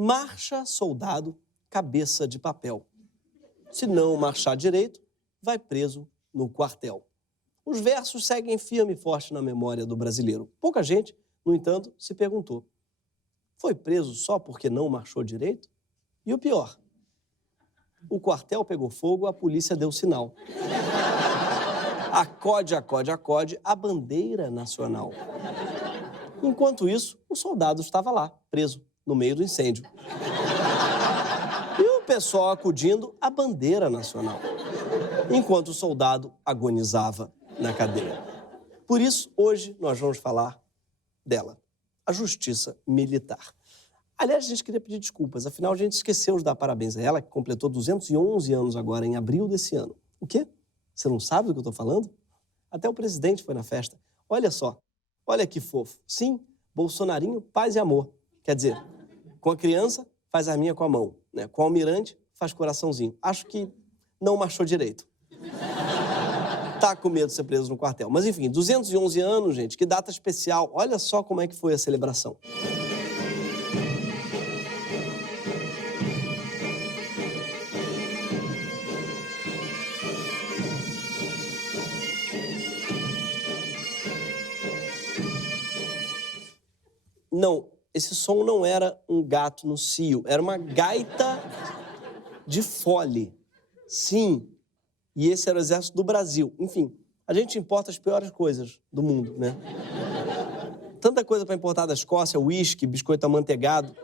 Marcha, soldado, cabeça de papel. Se não marchar direito, vai preso no quartel. Os versos seguem firme e forte na memória do brasileiro. Pouca gente, no entanto, se perguntou: foi preso só porque não marchou direito? E o pior, o quartel pegou fogo, a polícia deu sinal. Acode, acode, acode, a bandeira nacional. Enquanto isso, o soldado estava lá, preso, no meio do incêndio. E o pessoal acudindo a bandeira nacional, enquanto o soldado agonizava na cadeia. Por isso, hoje, nós vamos falar dela, a Justiça Militar. Aliás, a gente queria pedir desculpas, afinal a gente esqueceu de dar parabéns a ela, que completou 211 anos agora, em abril desse ano. O quê? Você não sabe do que eu estou falando? Até o presidente foi na festa. Olha só, olha que fofo. Sim, Bolsonarinho, paz e amor. Quer dizer, com a criança, faz arminha com a mão, né? Com o almirante, faz coraçãozinho. Acho que não marchou direito. Tá com medo de ser preso no quartel. Mas enfim, 211 anos, gente, que data especial. Olha só como é que foi a celebração. Não, esse som não era um gato no cio, era uma gaita de fole. Sim, e esse era o exército do Brasil. Enfim, a gente importa as piores coisas do mundo, né? Tanta coisa para importar da Escócia, uísque, biscoito amanteigado.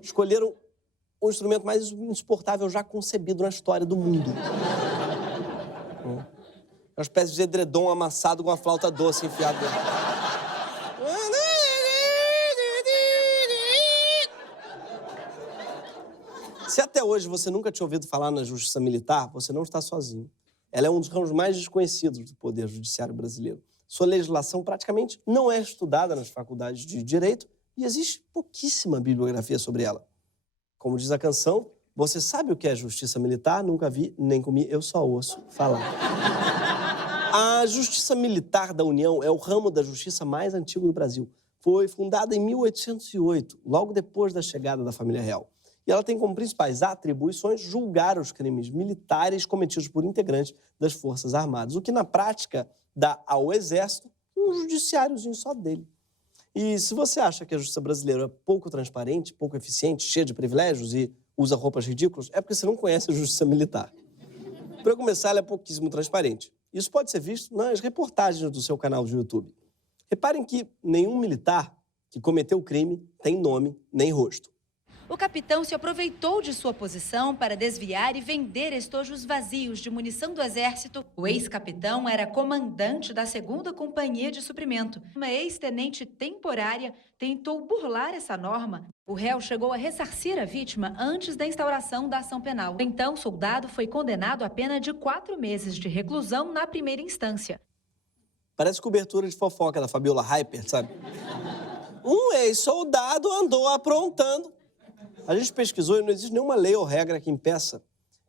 Escolheram o instrumento mais insuportável já concebido na história do mundo. Uma espécie de edredom amassado com uma flauta doce enfiada dentro. Se até hoje você nunca tinha ouvido falar na Justiça Militar, você não está sozinho. Ela é um dos ramos mais desconhecidos do Poder Judiciário brasileiro. Sua legislação praticamente não é estudada nas faculdades de Direito e existe pouquíssima bibliografia sobre ela. Como diz a canção, você sabe o que é Justiça Militar? Nunca vi, nem comi, eu só ouço falar. A Justiça Militar da União é o ramo da justiça mais antigo do Brasil. Foi fundada em 1808, logo depois da chegada da família real. E ela tem como principais atribuições julgar os crimes militares cometidos por integrantes das Forças Armadas, o que, na prática, dá ao Exército um judiciáriozinho só dele. E se você acha que a justiça brasileira é pouco transparente, pouco eficiente, cheia de privilégios e usa roupas ridículas, é porque você não conhece a justiça militar. Para começar, ela é pouquíssimo transparente. Isso pode ser visto nas reportagens do seu canal de YouTube. Reparem que nenhum militar que cometeu o crime tem nome nem rosto. O capitão se aproveitou de sua posição para desviar e vender estojos vazios de munição do Exército. O ex-capitão era comandante da 2ª Companhia de Suprimento. Uma ex-tenente temporária tentou burlar essa norma. O réu chegou a ressarcir a vítima antes da instauração da ação penal. Então, o soldado foi condenado a pena de 4 meses de reclusão na primeira instância. Parece cobertura de fofoca da Fabiola Hyper, sabe? Um ex-soldado andou aprontando. A gente pesquisou e não existe nenhuma lei ou regra que impeça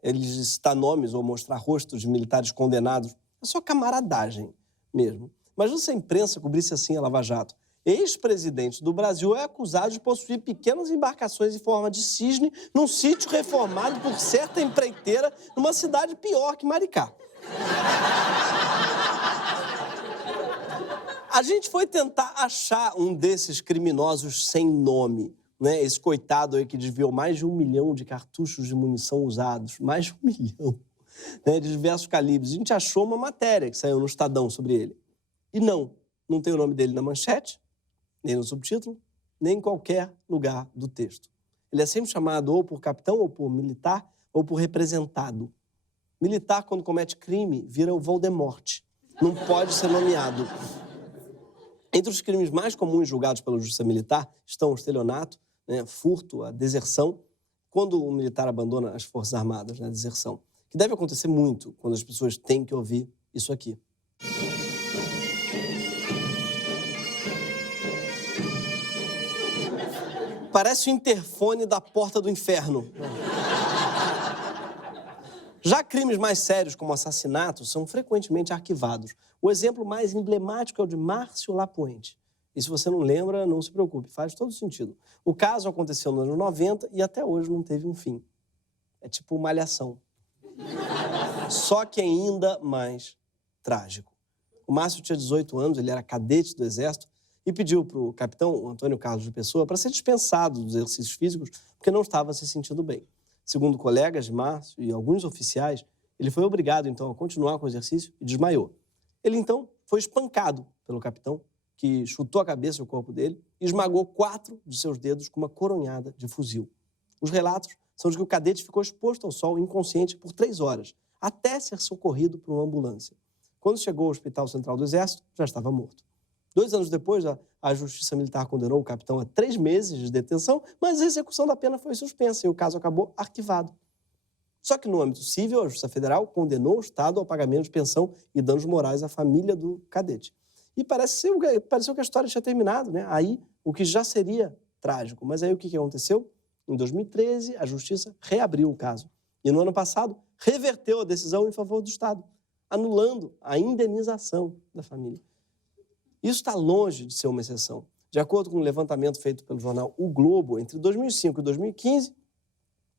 eles citar nomes ou mostrar rostos de militares condenados. É só camaradagem mesmo. Imagina se a imprensa cobrisse assim a Lava Jato. Ex-presidente do Brasil é acusado de possuir pequenas embarcações em forma de cisne num sítio reformado por certa empreiteira numa cidade pior que Maricá. A gente foi tentar achar um desses criminosos sem nome. Né, esse coitado aí que desviou mais de 1 milhão de cartuchos de munição usados, mais de 1 milhão, né, de diversos calibres. A gente achou uma matéria que saiu no Estadão sobre ele. E não tem o nome dele na manchete, nem no subtítulo, nem em qualquer lugar do texto. Ele é sempre chamado ou por capitão, ou por militar, ou por representado. Militar, quando comete crime, vira o Voldemort. Não pode ser nomeado. Entre os crimes mais comuns julgados pela Justiça Militar estão o estelionato, né, furto, a deserção, quando o militar abandona as Forças Armadas, né, a deserção, que deve acontecer muito quando as pessoas têm que ouvir isso aqui. Parece o interfone da porta do inferno. Já crimes mais sérios, como assassinatos, são frequentemente arquivados. O exemplo mais emblemático é o de Márcio Lapuente. E se você não lembra, não se preocupe, faz todo sentido. O caso aconteceu nos anos 90 e até hoje não teve um fim. É tipo Malhação. Só que ainda mais trágico. O Márcio tinha 18 anos, ele era cadete do Exército e pediu para o capitão Antônio Carlos de Pessoa para ser dispensado dos exercícios físicos porque não estava se sentindo bem. Segundo colegas de Márcio e alguns oficiais, ele foi obrigado, então, a continuar com o exercício e desmaiou. Ele, então, foi espancado pelo capitão, que chutou a cabeça e o corpo dele e esmagou 4 de seus dedos com uma coronhada de fuzil. Os relatos são de que o cadete ficou exposto ao sol inconsciente por 3 horas, até ser socorrido por uma ambulância. Quando chegou ao Hospital Central do Exército, já estava morto. 2 anos depois, a Justiça Militar condenou o capitão a 3 meses de detenção, mas a execução da pena foi suspensa e o caso acabou arquivado. Só que no âmbito civil, a Justiça Federal condenou o Estado ao pagamento de pensão e danos morais à família do cadete. E pareceu que a história tinha terminado, né? Aí, o que já seria trágico. Mas aí o que aconteceu? Em 2013, a Justiça reabriu o caso. E no ano passado, reverteu a decisão em favor do Estado, anulando a indenização da família. Isso está longe de ser uma exceção. De acordo com um levantamento feito pelo jornal O Globo, entre 2005 e 2015,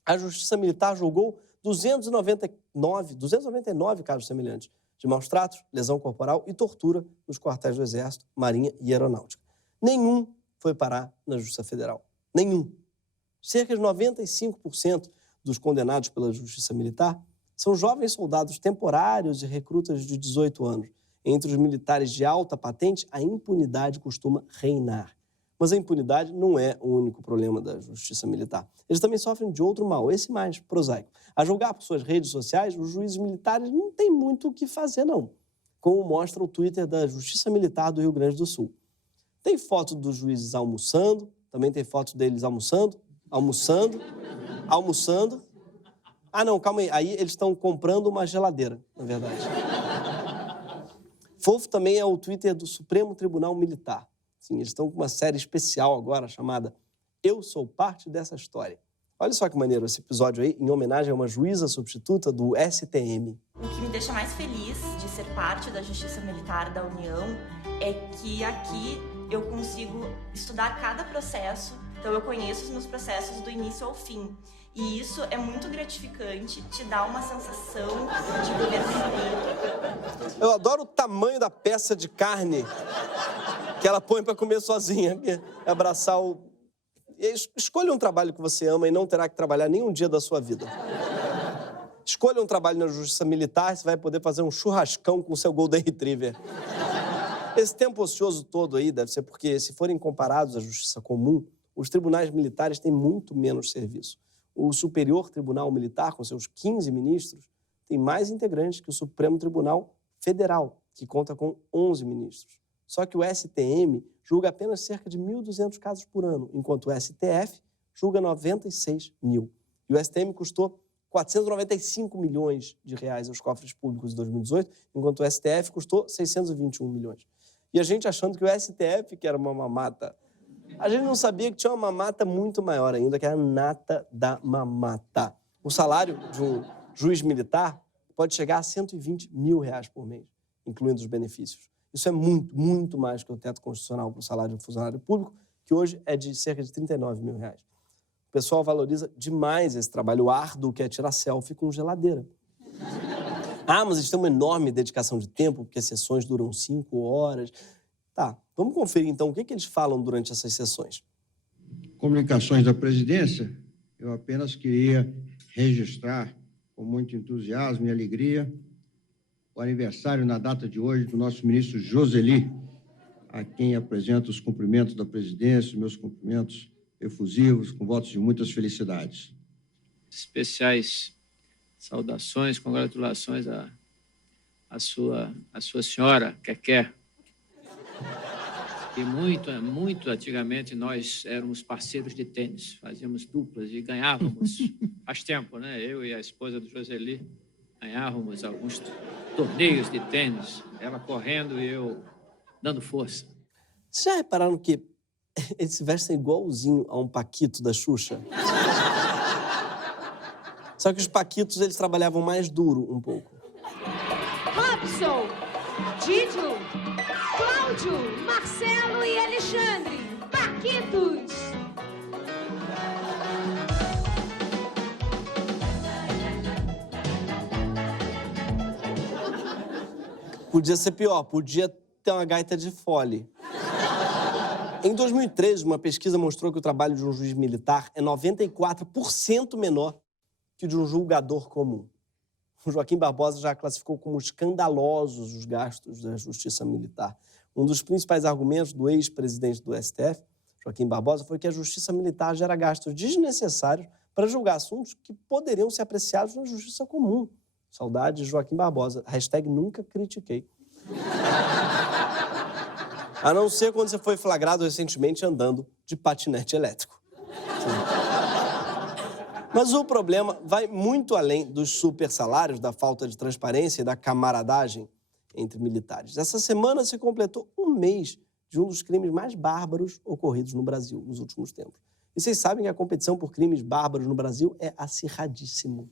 a Justiça Militar julgou 299 casos semelhantes de maus-tratos, lesão corporal e tortura nos quartéis do Exército, Marinha e Aeronáutica. Nenhum foi parar na Justiça Federal. Nenhum. Cerca de 95% dos condenados pela Justiça Militar são jovens soldados temporários e recrutas de 18 anos. Entre os militares de alta patente, a impunidade costuma reinar. Mas a impunidade não é o único problema da Justiça Militar. Eles também sofrem de outro mal, esse mais prosaico. A julgar por suas redes sociais, os juízes militares não têm muito o que fazer, não. Como mostra o Twitter da Justiça Militar do Rio Grande do Sul. Tem foto dos juízes almoçando, também tem foto deles almoçando. Ah, não, calma aí. Aí eles estão comprando uma geladeira, na verdade. Fofo também é o Twitter do Supremo Tribunal Militar. Sim, eles estão com uma série especial agora chamada Eu Sou Parte Dessa História. Olha só que maneiro esse episódio aí, em homenagem a uma juíza substituta do STM. O que me deixa mais feliz de ser parte da Justiça Militar da União é que aqui eu consigo estudar cada processo, então eu conheço os meus processos do início ao fim. E isso é muito gratificante, te dá uma sensação de governo civil. Eu adoro o tamanho da peça de carne que ela põe para comer sozinha, abraçar o... Escolha um trabalho que você ama e não terá que trabalhar nenhum dia da sua vida. Escolha um trabalho na Justiça Militar, você vai poder fazer um churrascão com o seu Golden Retriever. Esse tempo ocioso todo aí deve ser porque, se forem comparados à Justiça Comum, os tribunais militares têm muito menos serviço. O Superior Tribunal Militar, com seus 15 ministros, tem mais integrantes que o Supremo Tribunal Federal, que conta com 11 ministros. Só que o STM julga apenas cerca de 1.200 casos por ano, enquanto o STF julga 96 mil. E o STM custou 495 milhões de reais aos cofres públicos em 2018, enquanto o STF custou 621 milhões. E a gente achando que o STF, que era uma mamata, a gente não sabia que tinha uma mamata muito maior ainda, que era a nata da mamata. O salário de um juiz militar pode chegar a 120 mil reais por mês, incluindo os benefícios. Isso é muito, muito mais que o teto constitucional para o salário de um funcionário público, que hoje é de cerca de 39 mil reais. O pessoal valoriza demais esse trabalho árduo que é tirar selfie com geladeira. Ah, mas eles têm uma enorme dedicação de tempo, porque as sessões duram 5 horas. Tá, vamos conferir então o que eles falam durante essas sessões. Comunicações da presidência, eu apenas queria registrar com muito entusiasmo e alegria o aniversário na data de hoje do nosso ministro Joseli, a quem apresento os cumprimentos da presidência, meus cumprimentos efusivos, com votos de muitas felicidades. Especiais saudações, congratulações à sua senhora, Keké. E muito antigamente nós éramos parceiros de tênis, fazíamos duplas e ganhávamos, faz tempo, né? Eu e a esposa do Joseli ganhávamos alguns torneios de tênis, ela correndo e eu dando força. Vocês já repararam que eles se vestem igualzinho a um paquito da Xuxa? Só que os paquitos, eles trabalhavam mais duro um pouco. Robson, Dito, Cláudio, Marcelo e Alexandre. Paquitos. Podia ser pior, podia ter uma gaita de fole. Em 2013, uma pesquisa mostrou que o trabalho de um juiz militar é 94% menor que o de um julgador comum. O Joaquim Barbosa já classificou como escandalosos os gastos da justiça militar. Um dos principais argumentos do ex-presidente do STF, Joaquim Barbosa, foi que a justiça militar gera gastos desnecessários para julgar assuntos que poderiam ser apreciados na justiça comum. Saudades, Joaquim Barbosa. Hashtag nunca critiquei. A não ser quando você foi flagrado recentemente andando de patinete elétrico. Mas o problema vai muito além dos super salários, da falta de transparência e da camaradagem entre militares. Essa semana se completou um mês de um dos crimes mais bárbaros ocorridos no Brasil nos últimos tempos. E vocês sabem que a competição por crimes bárbaros no Brasil é acirradíssima.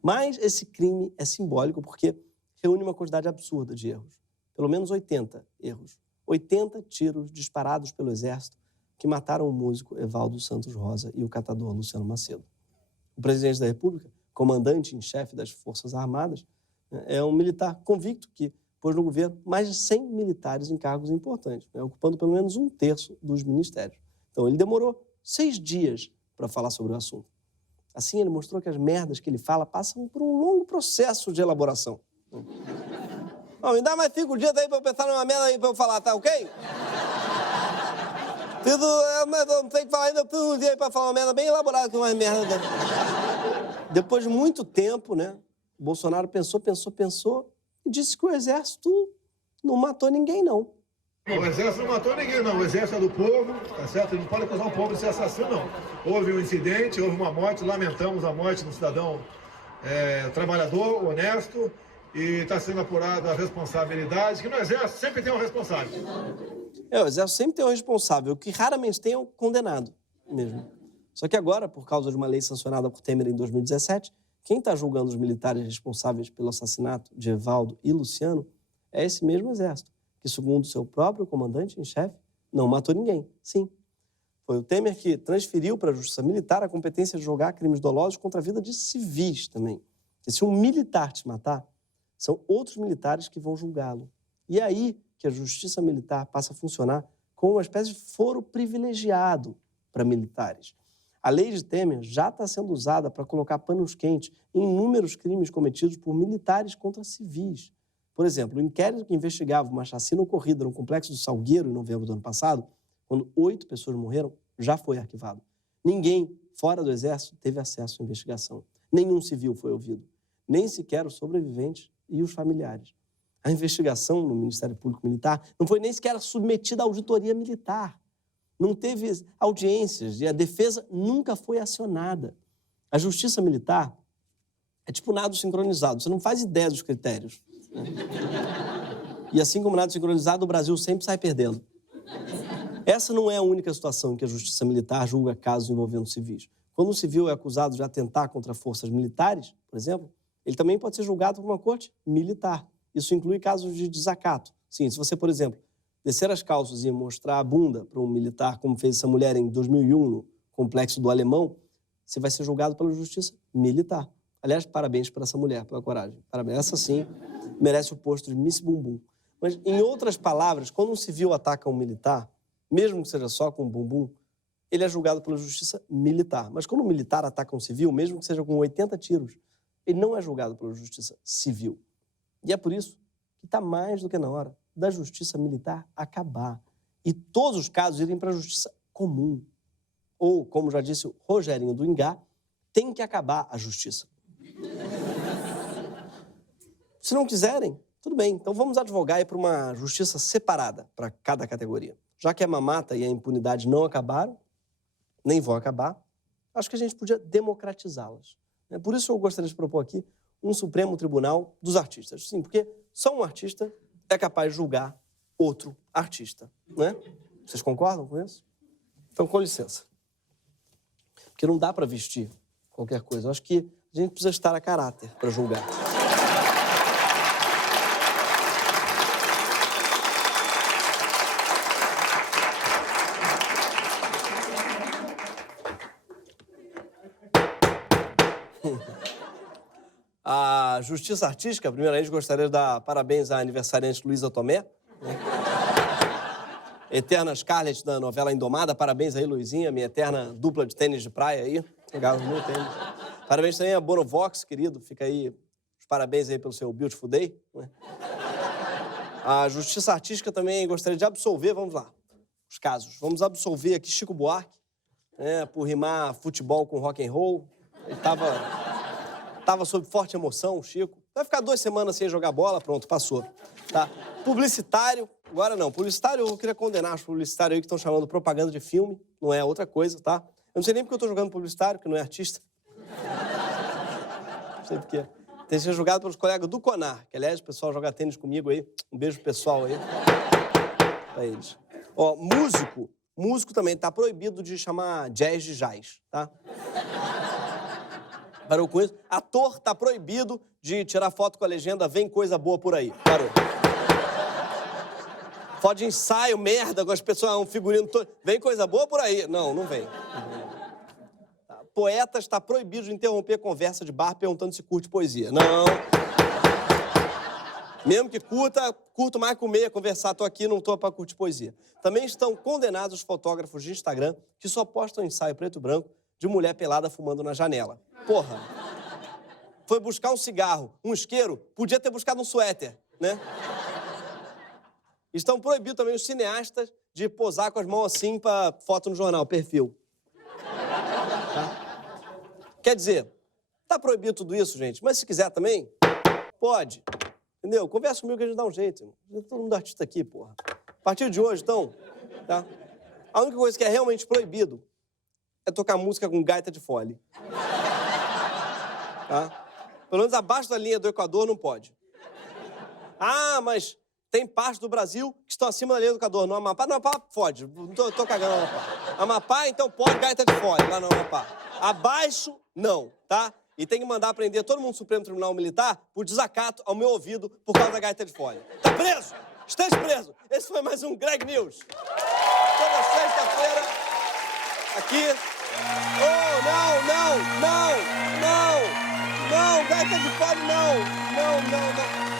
Mas esse crime é simbólico porque reúne uma quantidade absurda de erros. Pelo menos 80 erros. 80 tiros disparados pelo Exército que mataram o músico Evaldo Santos Rosa e o catador Luciano Macedo. O presidente da República, comandante em chefe das Forças Armadas, é um militar convicto que pôs no governo mais de 100 militares em cargos importantes, ocupando pelo menos 1/3 dos ministérios. Então, ele demorou 6 dias para falar sobre o assunto. Assim, ele mostrou que as merdas que ele fala passam por um longo processo de elaboração. Não, me dá mais 5 dias aí pra eu pensar numa merda aí pra eu falar, tá ok? Mas eu não tenho que falar ainda, eu preciso um dia aí pra falar uma merda bem elaborada, com umas merda. Depois de muito tempo, né, o Bolsonaro pensou e disse que o Exército não matou ninguém, não. O Exército não matou ninguém, não. O Exército é do povo, tá certo? Ele não pode acusar o povo de ser assassino, não. Houve um incidente, houve uma morte, lamentamos a morte de um cidadão trabalhador, honesto, e está sendo apurada a responsabilidade, que no Exército sempre tem um responsável. O Exército sempre tem um responsável, que raramente tem um condenado mesmo. Só que agora, por causa de uma lei sancionada por Temer em 2017, quem está julgando os militares responsáveis pelo assassinato de Evaldo e Luciano é esse mesmo Exército, que, segundo seu próprio comandante em chefe, não matou ninguém. Sim. Foi o Temer que transferiu para a Justiça Militar a competência de julgar crimes dolosos contra a vida de civis também. E se um militar te matar, são outros militares que vão julgá-lo. E é aí que a Justiça Militar passa a funcionar como uma espécie de foro privilegiado para militares. A lei de Temer já está sendo usada para colocar panos quentes em inúmeros crimes cometidos por militares contra civis. Por exemplo, o inquérito que investigava uma chacina ocorrida no Complexo do Salgueiro em novembro do ano passado, quando 8 pessoas morreram, já foi arquivado. Ninguém fora do Exército teve acesso à investigação. Nenhum civil foi ouvido. Nem sequer os sobreviventes e os familiares. A investigação no Ministério Público Militar não foi nem sequer submetida à auditoria militar. Não teve audiências e a defesa nunca foi acionada. A Justiça Militar é tipo nado sincronizado. Você não faz ideia dos critérios. E assim como nado sincronizado, o Brasil sempre sai perdendo. Essa não é a única situação em que a Justiça Militar julga casos envolvendo civis. Quando um civil é acusado de atentar contra forças militares, por exemplo, ele também pode ser julgado por uma corte militar. Isso inclui casos de desacato. Sim, se você, por exemplo, descer as calças e mostrar a bunda para um militar, como fez essa mulher em 2001 no Complexo do Alemão, você vai ser julgado pela Justiça Militar. Aliás, parabéns para essa mulher, pela coragem. Parabéns. Essa, sim, merece o posto de Miss Bumbum. Mas, em outras palavras, quando um civil ataca um militar, mesmo que seja só com bumbum, ele é julgado pela Justiça Militar. Mas quando um militar ataca um civil, mesmo que seja com 80 tiros, ele não é julgado pela Justiça Civil. E é por isso que está mais do que na hora da Justiça Militar acabar. E todos os casos irem para a Justiça Comum. Ou, como já disse o Rogerinho do Ingá, tem que acabar a Justiça. Se não quiserem, tudo bem. Então vamos advogar aí para uma justiça separada para cada categoria. Já que a mamata e a impunidade não acabaram, nem vão acabar, acho que a gente podia democratizá-las. Por isso eu gostaria de propor aqui um Supremo Tribunal dos Artistas. Sim, porque só um artista é capaz de julgar outro artista, né? Vocês concordam com isso? Então, com licença. Porque não dá para vestir qualquer coisa. Eu acho que a gente precisa estar a caráter para julgar. Justiça Artística, primeiramente gostaria de dar parabéns à aniversariante Luísa Tomé, né? Eterna Scarlett da novela Indomada. Parabéns aí, Luizinha, minha eterna dupla de tênis de praia aí. Legal, muito tênis. Parabéns também a Bonovox, querido. Fica aí os parabéns aí pelo seu Beautiful Day, né? A Justiça Artística também gostaria de absolver, vamos lá, os casos. Vamos absolver aqui Chico Buarque, né, por rimar futebol com rock and roll. Ele tava sob forte emoção, o Chico. Vai ficar 2 semanas sem jogar bola, pronto, passou. Tá? Publicitário, agora não. Publicitário, eu queria condenar os publicitários aí que estão chamando propaganda de filme. Não é outra coisa, tá? Eu não sei nem porque eu tô jogando publicitário, que não é artista. Não sei por quê. Tem que ser julgado pelos colegas do Conar, que, aliás, o pessoal joga tênis comigo aí. Um beijo pro pessoal aí. Pra eles. Ó, músico também tá proibido de chamar jazz de jazz, tá? Parou com isso? Ator tá proibido de tirar foto com a legenda "Vem coisa boa por aí". Parou. Foto de ensaio, merda, com as pessoas, um figurino todo. "Vem coisa boa por aí". Não, não vem. Poeta está proibido de interromper a conversa de bar perguntando se curte poesia. Não. Mesmo que curto mais comer, conversar. Tô aqui, não tô pra curtir poesia. Também estão condenados os fotógrafos de Instagram que só postam ensaio preto e branco de mulher pelada fumando na janela. Porra. Foi buscar um cigarro, um isqueiro, podia ter buscado um suéter, né? Estão proibidos também os cineastas de posar com as mãos assim pra foto no jornal, perfil. Tá? Quer dizer, tá proibido tudo isso, gente, mas se quiser também, pode. Entendeu? Conversa comigo que a gente dá um jeito. Irmão. Todo mundo artista aqui, porra. A partir de hoje, então, tá? A única coisa que é realmente proibido é tocar música com gaita de fole. Tá? Pelo menos abaixo da linha do Equador não pode. Ah, mas tem partes do Brasil que estão acima da linha do Equador. No Amapá, fode. Tô cagando no Amapá. Amapá, então pode gaita de fole, lá no Amapá. Abaixo, não, tá? E tem que mandar prender todo mundo do Supremo Tribunal Militar por desacato ao meu ouvido por causa da gaita de fole. Tá preso? Esteja preso. Esse foi mais um Greg News. Toda sexta-feira, aqui. Oh, não, gaita de fole, não. Não.